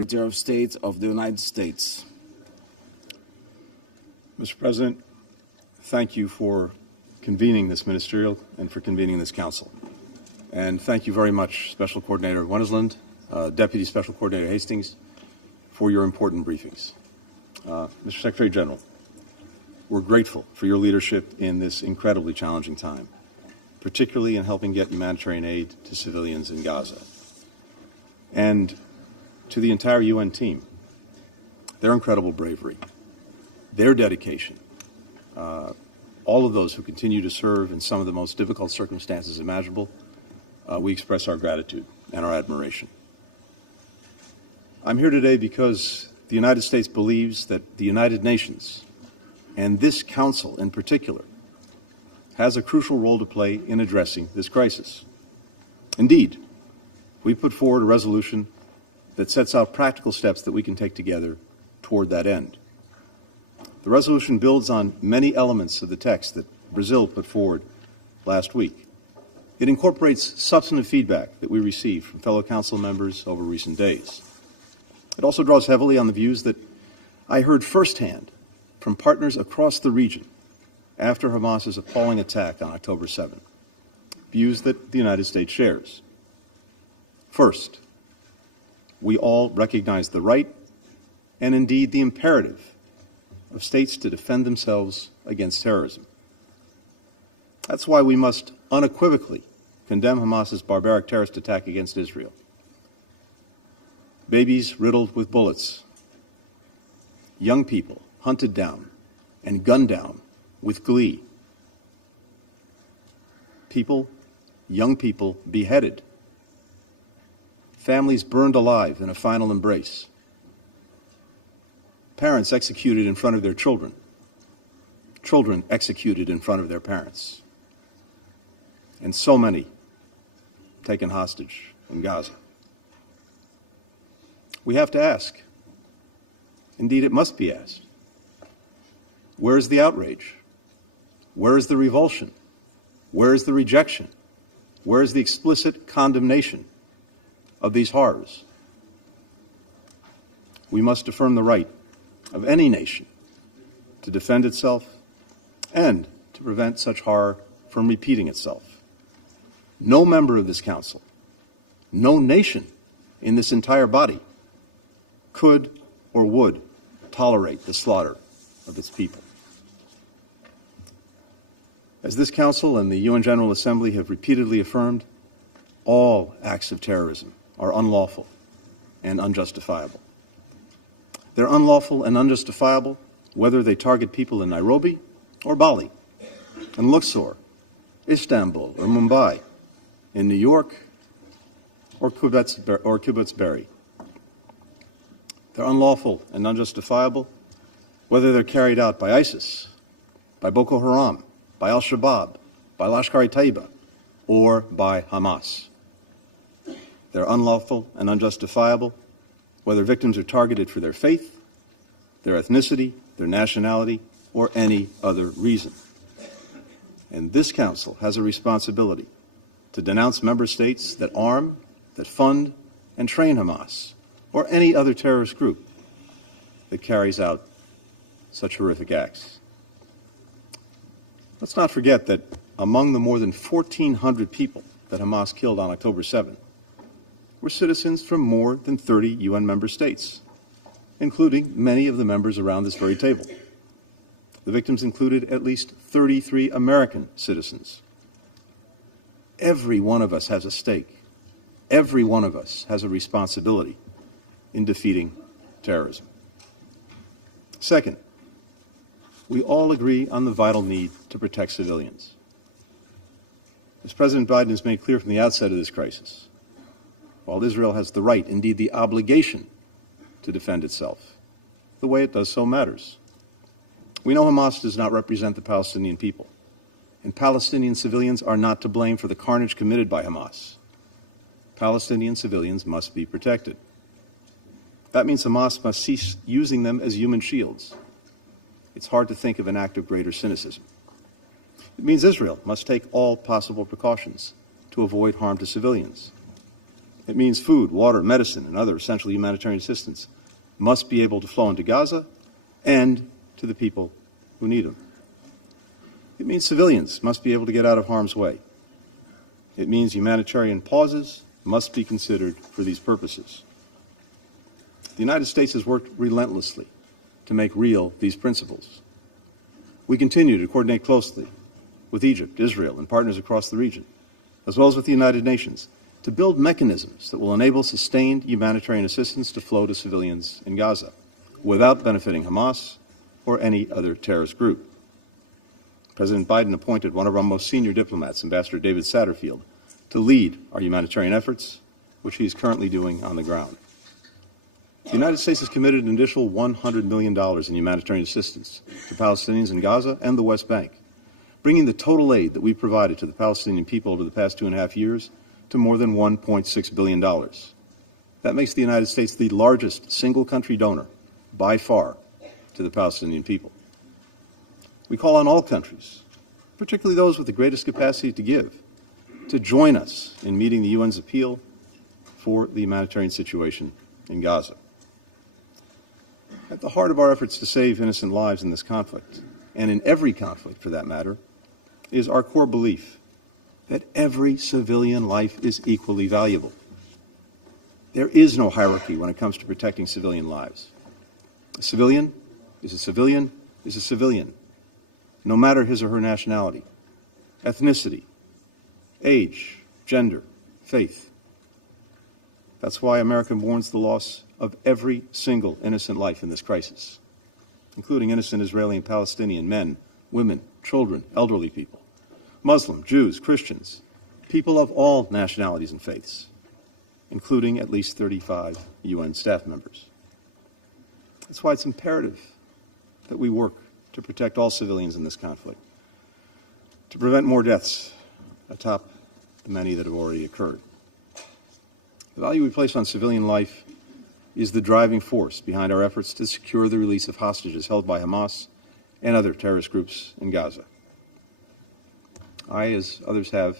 Secretary of State of the United States. Mr. President, thank you for convening this ministerial and for convening this council. And thank you very much, Special Coordinator Wennesland, Deputy Special Coordinator Hastings, for your important briefings. Mr. Secretary General, we're grateful for your leadership in this incredibly challenging time, particularly in helping get humanitarian aid to civilians in Gaza. And to the entire UN team, their incredible bravery, their dedication, all of those who continue to serve in some of the most difficult circumstances imaginable, we express our gratitude and our admiration. I'm here today because the United States believes that the United Nations, and this Council in particular, has a crucial role to play in addressing this crisis. Indeed, we put forward a resolution that sets out practical steps that we can take together toward that end. The resolution builds on many elements of the text that Brazil put forward last week. It incorporates substantive feedback that we received from fellow council members over recent days. It also draws heavily on the views that I heard firsthand from partners across the region after Hamas's appalling attack on October 7, views that the United States shares. First, we all recognize the right and indeed the imperative of states to defend themselves against terrorism. That's why we must unequivocally condemn Hamas's barbaric terrorist attack against Israel. Babies riddled with bullets, young people hunted down and gunned down with glee, young people beheaded, families burned alive in a final embrace, parents executed in front of their children, children executed in front of their parents, and so many taken hostage in Gaza. We have to ask, indeed it must be asked, where is the outrage? Where is the revulsion? Where is the rejection? Where is the explicit condemnation of these horrors? We must affirm the right of any nation to defend itself and to prevent such horror from repeating itself. No member of this council, no nation in this entire body could or would tolerate the slaughter of its people. As this Council and the UN General Assembly have repeatedly affirmed, all acts of terrorism are unlawful and unjustifiable. They're unlawful and unjustifiable whether they target people in Nairobi or Bali, in Luxor, Istanbul or Mumbai, in New York or Kibbutz Berry. They're unlawful and unjustifiable whether they're carried out by ISIS, by Boko Haram, by Al-Shabaab, by Lashkar-e-Taiba, or by Hamas. They're unlawful and unjustifiable whether victims are targeted for their faith, their ethnicity, their nationality, or any other reason. And this Council has a responsibility to denounce member states that arm, that fund, and train Hamas, or any other terrorist group that carries out such horrific acts. Let's not forget that among the more than 1,400 people that Hamas killed on October 7 were citizens from more than 30 UN member states, including many of the members around this very table. The victims included at least 33 American citizens. Every one of us has a stake. Every one of us has a responsibility in defeating terrorism. Second, we all agree on the vital need to protect civilians. As President Biden has made clear from the outset of this crisis, while Israel has the right, indeed the obligation, to defend itself, the way it does so matters. We know Hamas does not represent the Palestinian people, and Palestinian civilians are not to blame for the carnage committed by Hamas. Palestinian civilians must be protected. That means Hamas must cease using them as human shields. It's hard to think of an act of greater cynicism. It means Israel must take all possible precautions to avoid harm to civilians. It means food, water, medicine, and other essential humanitarian assistance must be able to flow into Gaza and to the people who need them. It means civilians must be able to get out of harm's way. It means humanitarian pauses must be considered for these purposes. The United States has worked relentlessly to make real these principles. We continue to coordinate closely with Egypt, Israel, and partners across the region, as well as with the United Nations, to build mechanisms that will enable sustained humanitarian assistance to flow to civilians in Gaza without benefiting Hamas or any other terrorist group. President Biden appointed one of our most senior diplomats, Ambassador David Satterfield, to lead our humanitarian efforts, which he is currently doing on the ground. The United States has committed an additional $100 million in humanitarian assistance to Palestinians in Gaza and the West Bank, bringing the total aid that we've provided to the Palestinian people over the past 2.5 years to more than $1.6 billion. That makes the United States the largest single-country donor, by far, to the Palestinian people. We call on all countries, particularly those with the greatest capacity to give, to join us in meeting the UN's appeal for the humanitarian situation in Gaza. At the heart of our efforts to save innocent lives in this conflict, and in every conflict for that matter, is our core belief that every civilian life is equally valuable. There is no hierarchy when it comes to protecting civilian lives. A civilian is a civilian is a civilian, no matter his or her nationality, ethnicity, age, gender, faith. That's why America mourns the loss of every single innocent life in this crisis, including innocent Israeli and Palestinian men, women, children, elderly people, Muslim, Jews, Christians, people of all nationalities and faiths, including at least 35 UN staff members. That's why it's imperative that we work to protect all civilians in this conflict, to prevent more deaths atop the many that have already occurred. The value we place on civilian life is the driving force behind our efforts to secure the release of hostages held by Hamas and other terrorist groups in Gaza. I, as others have,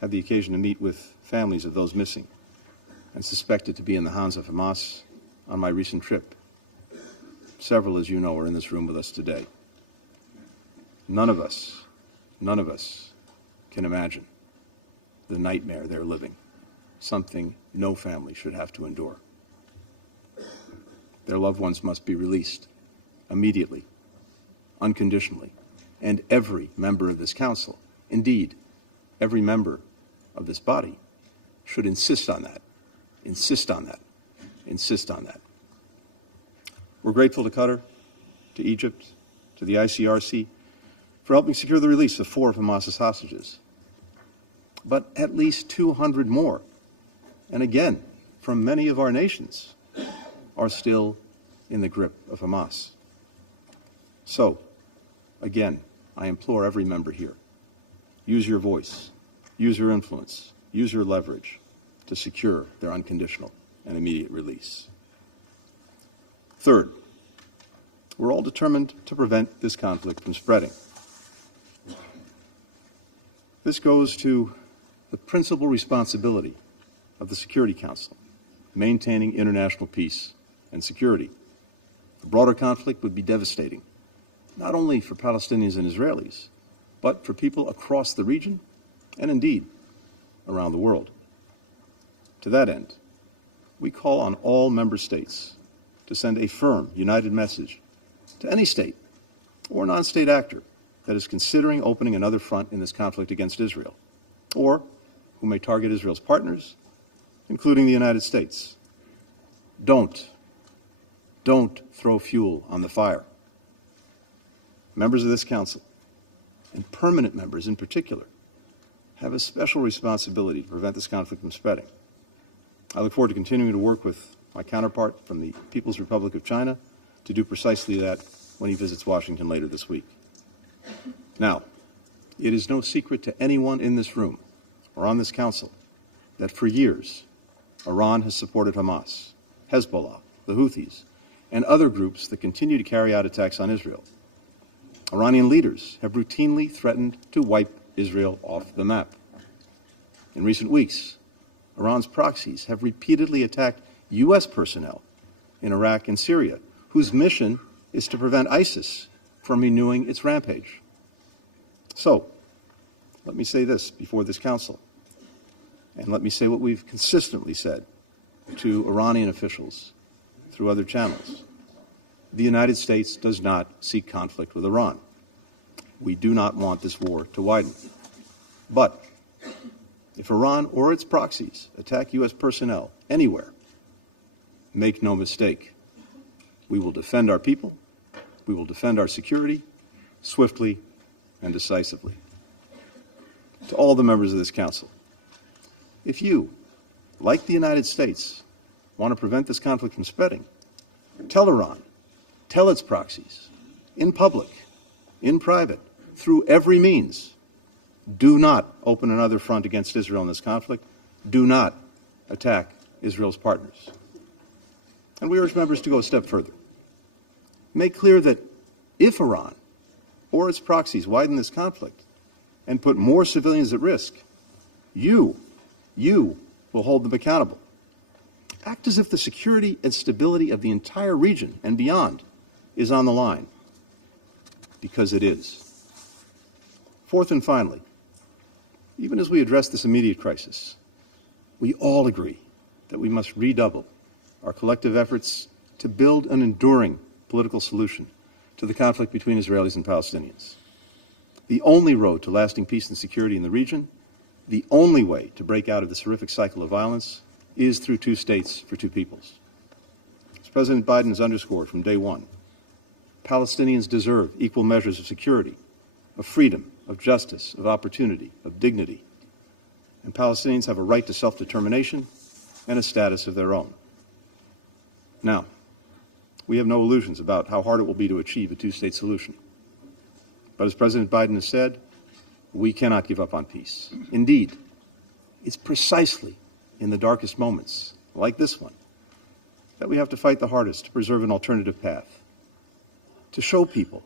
had the occasion to meet with families of those missing and suspected to be in the hands of Hamas on my recent trip. Several, as you know, are in this room with us today. None of us can imagine the nightmare they're living, something no family should have to endure. Their loved ones must be released immediately, unconditionally, and every member of this council, indeed, every member of this body, should insist on that, insist on that, insist on that. We're grateful to Qatar, to Egypt, to the ICRC for helping secure the release of 4 of Hamas's hostages. But at least 200 more, and again, from many of our nations, are still in the grip of Hamas. So, again, I implore every member here, use your voice, use your influence, use your leverage to secure their unconditional and immediate release. Third, we're all determined to prevent this conflict from spreading. This goes to the principal responsibility of the Security Council, maintaining international peace and security. A broader conflict would be devastating, not only for Palestinians and Israelis, but for people across the region and indeed around the world. To that end, we call on all member states to send a firm, united message to any state or non-state actor that is considering opening another front in this conflict against Israel, or who may target Israel's partners, including the United States. Don't throw fuel on the fire. Members of this council, and permanent members in particular, have a special responsibility to prevent this conflict from spreading. I look forward to continuing to work with my counterpart from the People's Republic of China to do precisely that when he visits Washington later this week. Now, it is no secret to anyone in this room or on this council that for years, Iran has supported Hamas, Hezbollah, the Houthis, and other groups that continue to carry out attacks on Israel. Iranian leaders have routinely threatened to wipe Israel off the map. In recent weeks, Iran's proxies have repeatedly attacked U.S. personnel in Iraq and Syria, whose mission is to prevent ISIS from renewing its rampage. So, let me say this before this Council, and let me say what we've consistently said to Iranian officials through other channels. The United States does not seek conflict with Iran. We do not want this war to widen. But if Iran or its proxies attack U.S. personnel anywhere, make no mistake, we will defend our people, we will defend our security swiftly and decisively. To all the members of this Council, if you, like the United States, want to prevent this conflict from spreading, tell Iran, tell its proxies, in public, in private, through every means, do not open another front against Israel in this conflict. Do not attack Israel's partners. And we urge members to go a step further. Make clear that if Iran or its proxies widen this conflict and put more civilians at risk, you will hold them accountable. Act as if the security and stability of the entire region and beyond is on the line, because it is. Fourth and finally, even as we address this immediate crisis, we all agree that we must redouble our collective efforts to build an enduring political solution to the conflict between Israelis and Palestinians. The only road to lasting peace and security in the region, the only way to break out of this horrific cycle of violence, is through two states for two peoples. As President Biden has underscored from day one, Palestinians deserve equal measures of security, of freedom, of justice, of opportunity, of dignity. And Palestinians have a right to self-determination and a status of their own. Now, we have no illusions about how hard it will be to achieve a two-state solution. But as President Biden has said, we cannot give up on peace. Indeed, it's precisely in the darkest moments, like this one, that we have to fight the hardest to preserve an alternative path, to show people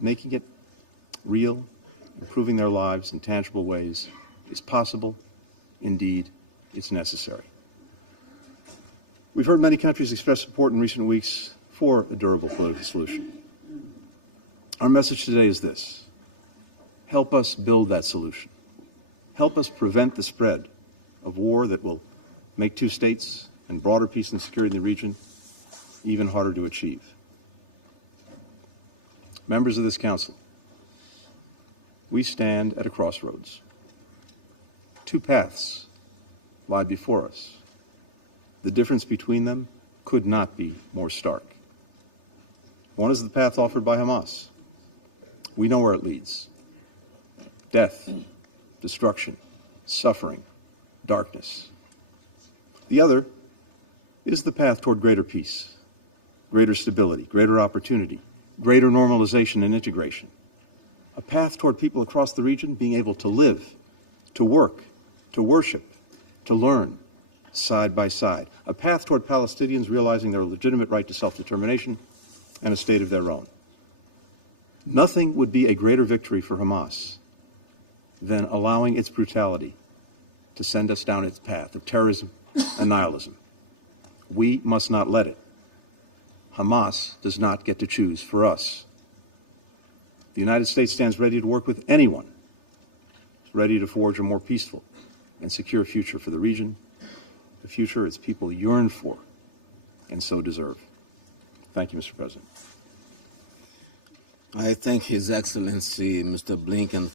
making it real, improving their lives in tangible ways is possible. Indeed, it's necessary. We've heard many countries express support in recent weeks for a durable political solution. Our message today is this: help us build that solution. Help us prevent the spread of war that will make two states and broader peace and security in the region even harder to achieve. Members of this Council, we stand at a crossroads. Two paths lie before us. The difference between them could not be more stark. One is the path offered by Hamas. We know where it leads: death, destruction, suffering, darkness. The other is the path toward greater peace, greater stability, greater opportunity, greater normalization and integration. A path toward people across the region being able to live, to work, to worship, to learn, side by side. A path toward Palestinians realizing their legitimate right to self-determination and a state of their own. Nothing would be a greater victory for Hamas than allowing its brutality to send us down its path of terrorism and nihilism. We must not let it. Hamas does not get to choose for us. The United States stands ready to work with anyone ready to forge a more peaceful and secure future for the region, the future its people yearn for and so deserve. Thank you, Mr. President. I thank His Excellency, Mr. Blinken.